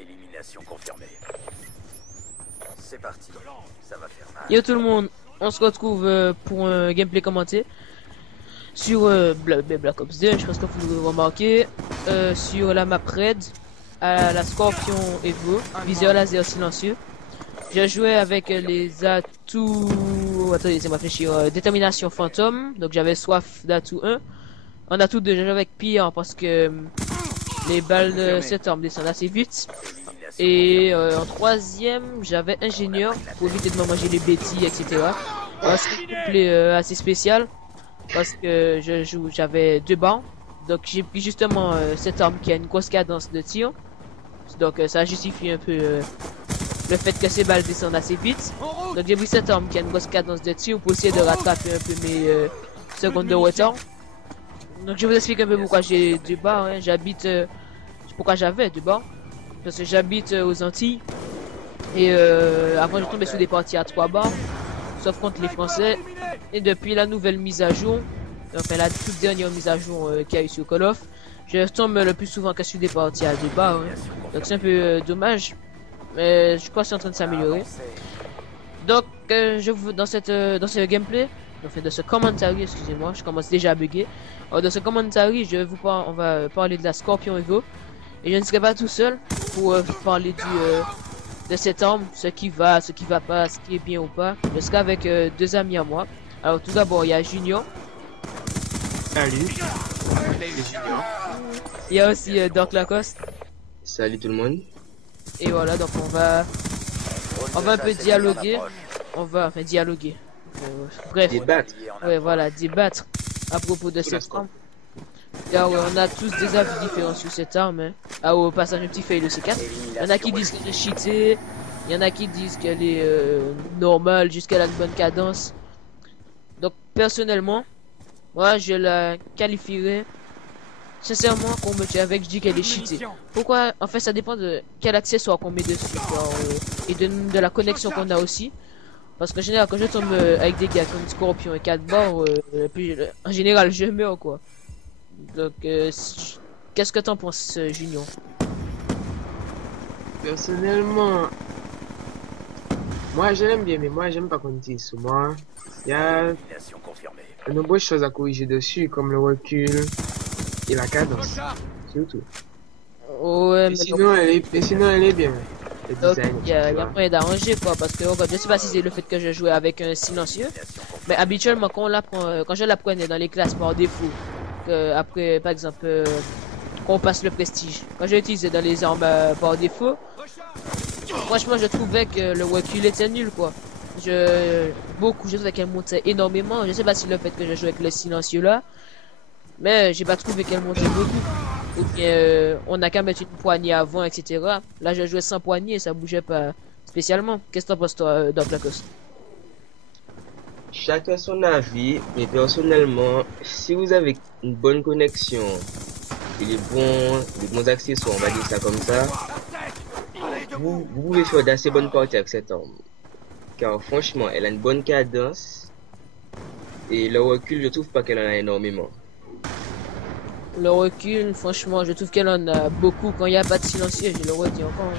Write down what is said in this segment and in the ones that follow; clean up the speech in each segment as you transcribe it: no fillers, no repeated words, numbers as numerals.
Élimination confirmée. C'est parti. Ça va faire mal. Yo tout le monde, on se retrouve pour un gameplay commenté sur Black Ops 2, je pense que vous le remarquez, sur la map Red, à la Scorpion Evo, viseur laser silencieux. Je jouais avec les atouts, attendez, laissez-moi réfléchir, détermination fantôme, donc j'avais soif d'atout 1. En atout 2, je jouais avec pire parce que les balles de cette arme descendent assez vite. Et en troisième, j'avais ingénieur pour éviter de me manger les bêtises, etc. C'est un gameplay assez spécial parce que j'avais 2 bancs. Donc j'ai pris justement cette arme qui a une grosse cadence de tir. Donc ça justifie un peu le fait que ces balles descendent assez vite. Donc j'ai pris cette arme qui a une grosse cadence de tir pour essayer de rattraper un peu mes secondes de retard. Donc je vous explique un peu pourquoi j'ai 2 barres. Hein. J'habite, pourquoi j'avais 2 barres. Parce que j'habite aux Antilles. Et avant je tombais sous des parties à 3 barres. Sauf contre les Français. Et depuis la nouvelle mise à jour, enfin la toute dernière mise à jour qu'il y a eu sur Call of, je tombe le plus souvent que sur des parties à 2 barres. Hein. Donc c'est un peu dommage. Mais je crois que c'est en train de s'améliorer. Donc je vous dans ce gameplay, enfin de ce commentary, excusez-moi, je commence déjà à bugger. Alors, dans ce commentary, on va parler de la Scorpion Evo. Et je ne serai pas tout seul pour parler de cette arme, ce qui va pas, ce qui est bien ou pas. Je serai avec 2 amis à moi. Alors tout d'abord, il y a Junior. Salut. Junior. Il y a aussi Dark Lacoste. Salut tout le monde. Et voilà, donc on va un peu dialoguer. Enfin dialoguer. Bref. Débattre. Ouais, voilà, débattre à propos de cette arme. Car on a tous des avis différents sur cette arme. Hein. Ah, au passage, un petit fail de C4. Il y en a qui disent qu'elle est cheatée. Il y en a qui disent qu'elle est normale jusqu'à une bonne cadence. Donc, personnellement, moi, je la qualifierais sincèrement qu'on me tue avec, je dis qu'elle est cheatée. Pourquoi? En fait, ça dépend de quel accessoire qu'on met dessus. Et de la connexion qu'on a aussi. Parce qu'en général, quand je tombe avec des gars comme Scorpion et 4 bords, en général, je meurs, quoi. Donc, qu'est-ce que t'en penses, Junior? Personnellement, moi je l'aime bien, mais moi j'aime pas qu'on dise sur moi. Il y a de nombreuses choses à corriger dessus, comme le recul et la cadence, surtout. Ouais, mais sinon, elle est bien. il y a moyen d'arranger, quoi, parce que regarde, je sais pas si c'est le fait que je jouais avec un silencieux, mais habituellement quand je l'apprenais dans les classes par défaut, après par exemple qu'on passe le prestige, quand je l'utilisais dans les armes par défaut, franchement je trouvais que le recul était nul, quoi. Je trouvais qu'elle montait énormément. Je sais pas si le fait que je joue avec le silencieux là, mais j'ai pas trouvé qu'elle montait beaucoup. Ou bien on a qu'à mettre une poignée avant, etc. Là je jouais sans poignée et ça bougeait pas spécialement. Qu'est-ce que t'en penses toi, Doc Lacoste? Chacun son avis, mais personnellement, si vous avez une bonne connexion et les bons accessoires, on va dire ça comme ça, vous pouvez faire d'assez bonnes parties avec cette arme. Car franchement, elle a une bonne cadence et le recul, je trouve pas qu'elle en a énormément. Le recul, franchement, je trouve qu'elle en a beaucoup quand il n'y a pas de silencieux, je le redis encore.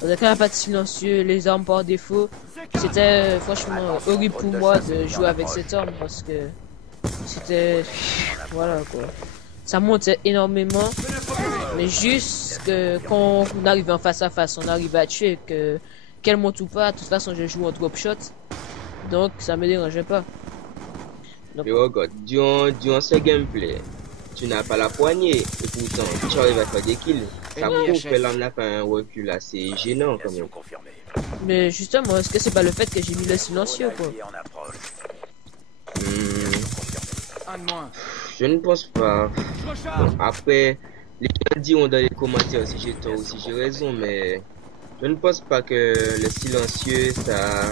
Quand il n'y a pas de silencieux, les armes par défaut, c'était franchement horrible pour moi de jouer avec cette arme parce que c'était... Voilà quoi. Ça montait énormément, mais juste que quand on arrive en face à face, on arrive à tuer, qu'elle monte ou pas, de toute façon je joue en drop shot, donc ça me dérangeait pas. Donc... Mais regarde, durant ce gameplay, tu n'as pas la poignée et pourtant tu arrives à faire des kills. Ça prouve que l'homme n'a pas un recul assez gênant quand même. Mais justement, est-ce que c'est pas le fait que j'ai mis le silencieux quoi? Je ne pense pas. Bon, après, les gens diront dans les commentaires si j'ai tort ou si j'ai raison, mais je ne pense pas que le silencieux ça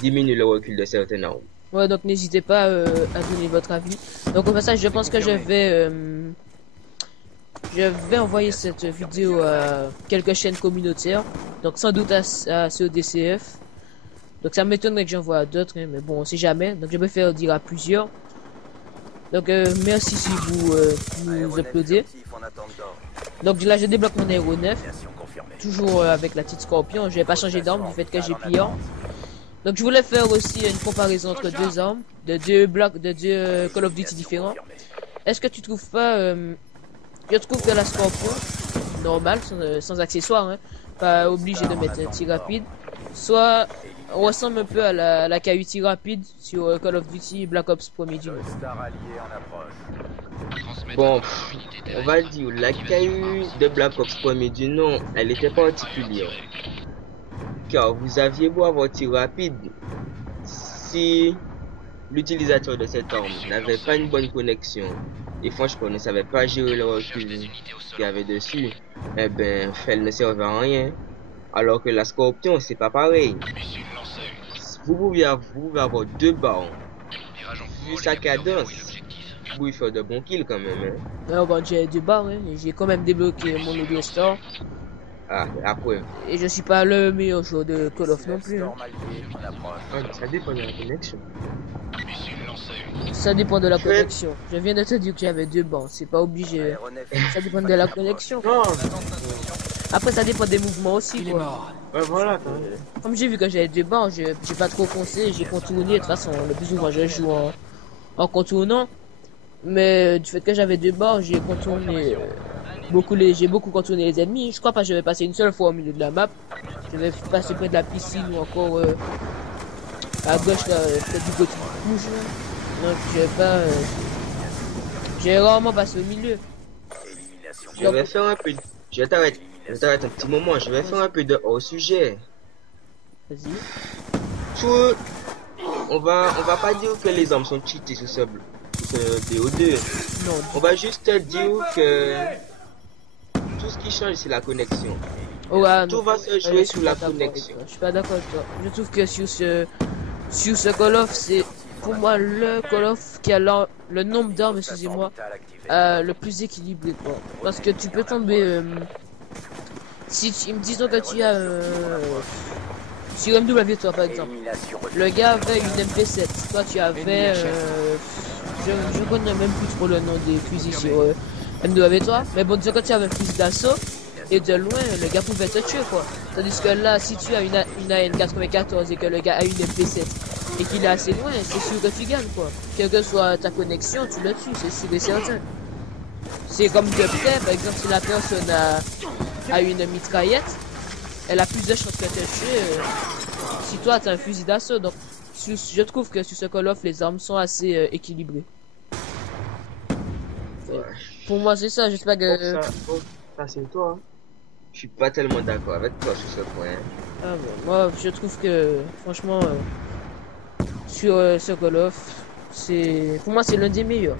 diminue le recul de certaines armes. Ouais, donc n'hésitez pas à donner votre avis. Donc au passage, je pense que je vais envoyer cette vidéo à quelques chaînes communautaires. Donc sans doute à CODCF. Donc ça m'étonnerait que j'envoie à d'autres, hein, mais bon, on sait jamais. Donc je préfère dire à plusieurs. Donc merci si vous nous uploadez. Donc là je débloque mon aéronef, Nomination confirmée. toujours avec la petite Scorpion, je vais pas changer d'arme du fait que j'ai pliant. Donc je voulais faire aussi une comparaison entre deux armes, de deux Call of Duty différents. Est-ce que tu trouves pas, je trouve que la Scorpion, normale, sans accessoires, hein, pas obligé de mettre un tir rapide, soit ressemble un peu à la KU tir rapide sur Call of Duty Black Ops premier du monde. Star allié en approche. Bon, on va dire, la KU de Black Ops premier du nom, elle était particulière. Car vous aviez beau avoir tir rapide, si l'utilisateur de cette arme n'avait pas une bonne connexion, et franchement ne savait pas gérer le recul qu'il y avait dessus, eh ben, elle ne servait à rien. Alors que la Scorpion, c'est pas pareil. Vous pouvez avoir deux balles. Vu sa cadence, vous pouvez faire de bons kills quand même. Hein. Alors bon, j'ai deux barres, hein, j'ai quand même débloqué mon audio store. Ah, après. Et je suis pas le meilleur joueur de Call of non plus. Hein. Storm allié en approche. Ah, ça dépend de la connexion. Ça dépend de la connexion. Je viens de te dire que j'avais deux bancs, c'est pas obligé. Aéronef. Ça dépend de la connexion. Non, Après ça dépend des mouvements aussi quoi. ouais, voilà, quand même. Comme j'ai vu que j'avais deux bancs, j'ai pas trop foncé, j'ai contourné. De toute façon, le plus souvent je joue en contournant. Mais du fait que j'avais deux bancs, j'ai contourné j'ai beaucoup contourné les ennemis. Je crois pas que je vais passer une seule fois au milieu de la map. Je vais passer près de la piscine ou encore à gauche là, près du côté rouge. Donc je vais pas j'ai rarement passé au milieu. Élimination. Je vais faire un peu. Je t'arrête un petit moment. Je vais faire un peu de hors sujet. Vas-y. Tout. On va pas dire que les armes sont cheatées sur ce BO2. Non. On va juste dire que tout ce qui change c'est la connexion. Ouais, Tout non. va se Je jouer suis sous la pas d'accord avec connexion. toi. Je suis pas d'accord avec toi. Je trouve que sur ce Call of, c'est pour moi le Call of qui a le nombre d'armes, excusez-moi, le plus équilibré quoi. Parce que tu peux tomber disons que tu as sur MW toi par exemple. Élimination. Le gars avait une MP7, toi tu avais je connais même plus trop le nom des fusils sur MW toi, mais bon disons que tu avais un fusil d'assaut et de loin le gars pouvait te tuer quoi. Tandis que là si tu as une AN94 et que le gars a une MP7 et qu'il est assez loin, c'est sûr que tu gagnes quoi. Quelle que soit ta connexion, tu le tues, c'est sûr et certain. C'est comme de près, par exemple si la personne a une mitraillette, elle a plus de chances que de te tuer si toi t'as un fusil d'assaut. Donc je trouve que sur ce Call of les armes sont assez équilibrées. Pour moi c'est ça, j'espère que... Ça c'est toi. Je suis pas tellement d'accord avec toi sur ce point. Ah bon, moi je trouve que franchement sur ce Call of, pour moi c'est l'un des meilleurs.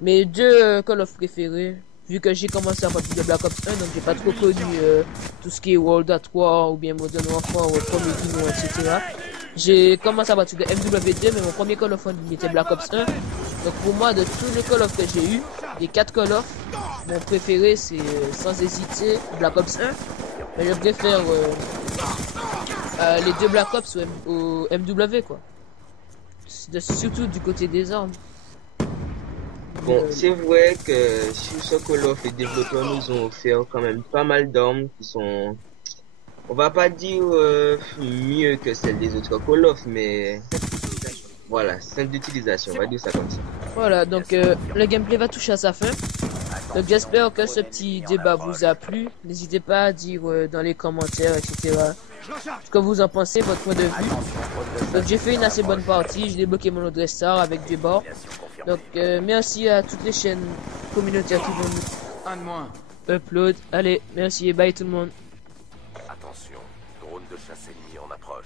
Mes deux Call of préférés, vu que j'ai commencé à partir de Black Ops 1, donc j'ai pas trop connu tout ce qui est World at War ou bien Modern Warfare ou Premier Guinée, etc. J'ai commencé à partir de MW2, mais mon premier Call of Duty était Black Ops 1. Donc pour moi, de tous les Call of que j'ai eu, les 4 Call of, mon préféré c'est sans hésiter Black Ops 1. Mais je préfère les deux Black Ops au MW quoi. Surtout du côté des armes. Bon, c'est vrai que sur ce Call of, les développeurs nous ont offert quand même pas mal d'armes qui sont, on va pas dire mieux que celles des autres Call of, mais voilà, simple d'utilisation, on va dire ça comme ça. Voilà, donc le gameplay va toucher à sa fin. Donc j'espère que ce petit débat vous a plu. N'hésitez pas à dire dans les commentaires, etc. ce que vous en pensez, votre point de vue. Donc j'ai fait une assez bonne partie, j'ai débloqué mon autre star avec des bords. Donc merci à toutes les chaînes communautaires qui vont nous upload. Allez, merci et bye tout le monde. Attention, drone de chasse ennemi en approche.